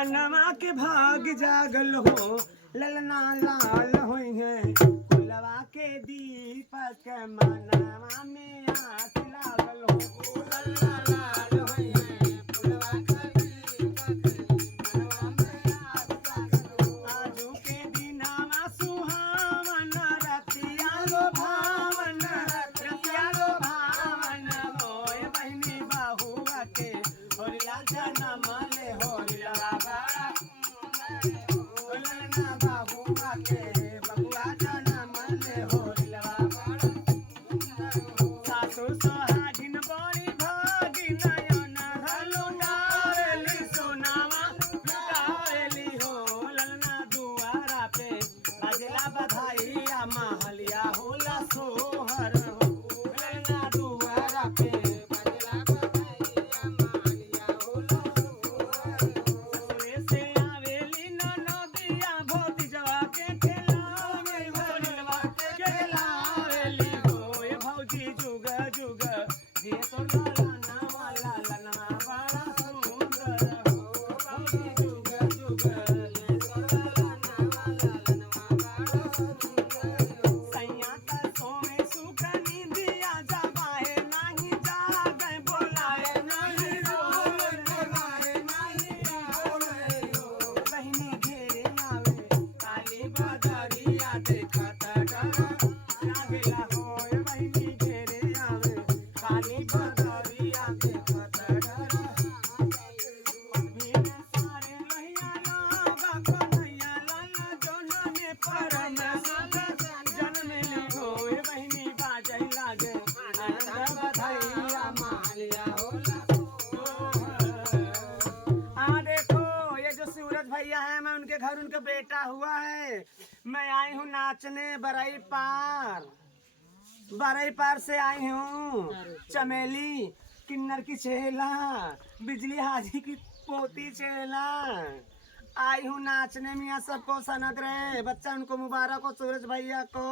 मनवा के भाग जागल हो ललना लाल होई है कुलवा के दीपक मनवा में आस लागल हो ललना लाल होई है कुलवा के दीपक मनवा में आस लागल हो आजू के दिनवा सुहावन रतिया लो भावन होय बहिनी बाहुआ के होरिला जनम ले होरिला बाबा होलना बाहुआ के बबुआ जनम ले होरिला बाबा सासु सोहागिन बड़ी भागिन नयन हलु डारेली सोनावा लुटारेली हो ललना दुआरा पे बजला बधाइया महलिया होला सोहर हो ललना दुआरा पे बजला बधाइया महलिया होला सोहर ससुरे से आवेली ननदिया भोती जवा के खेलावे होलवा के खेलावेली हो ए भौजी जुग जुग जे तोर लाला वाला ललना बड़ा सुंदर हो भौजी जुग जुग जे तोर लाला वाला ललना बड़ा सुंदर हो सैया का सोए सुख निंदिया जबाए नहीं जागे बोलाए नहीं रोए बोलाए नहीं रोए हो बहिनी घेरे आवे काली बदरिया देखत डर लागेला होय बहिनी घेरे आवे काली बदरिया देखत डर भीन सारे लहिया लागा कन्हैया लाला जनमे परम सुख जनमेली होय बहिनी बाजै लागे आनंद बधाइया मालिया होला देखो ये जो सूरज भैया है मैं उनके घर उनका बेटा हुआ है मैं आई हूँ नाचने बरई पार से आई हूँ चमेली किन्नर की चेला बिजली हाजी की पोती चेला आई हूँ नाचने मियाँ सबको सनक रहे बच्चा उनको मुबारक हो सूरज भैया को।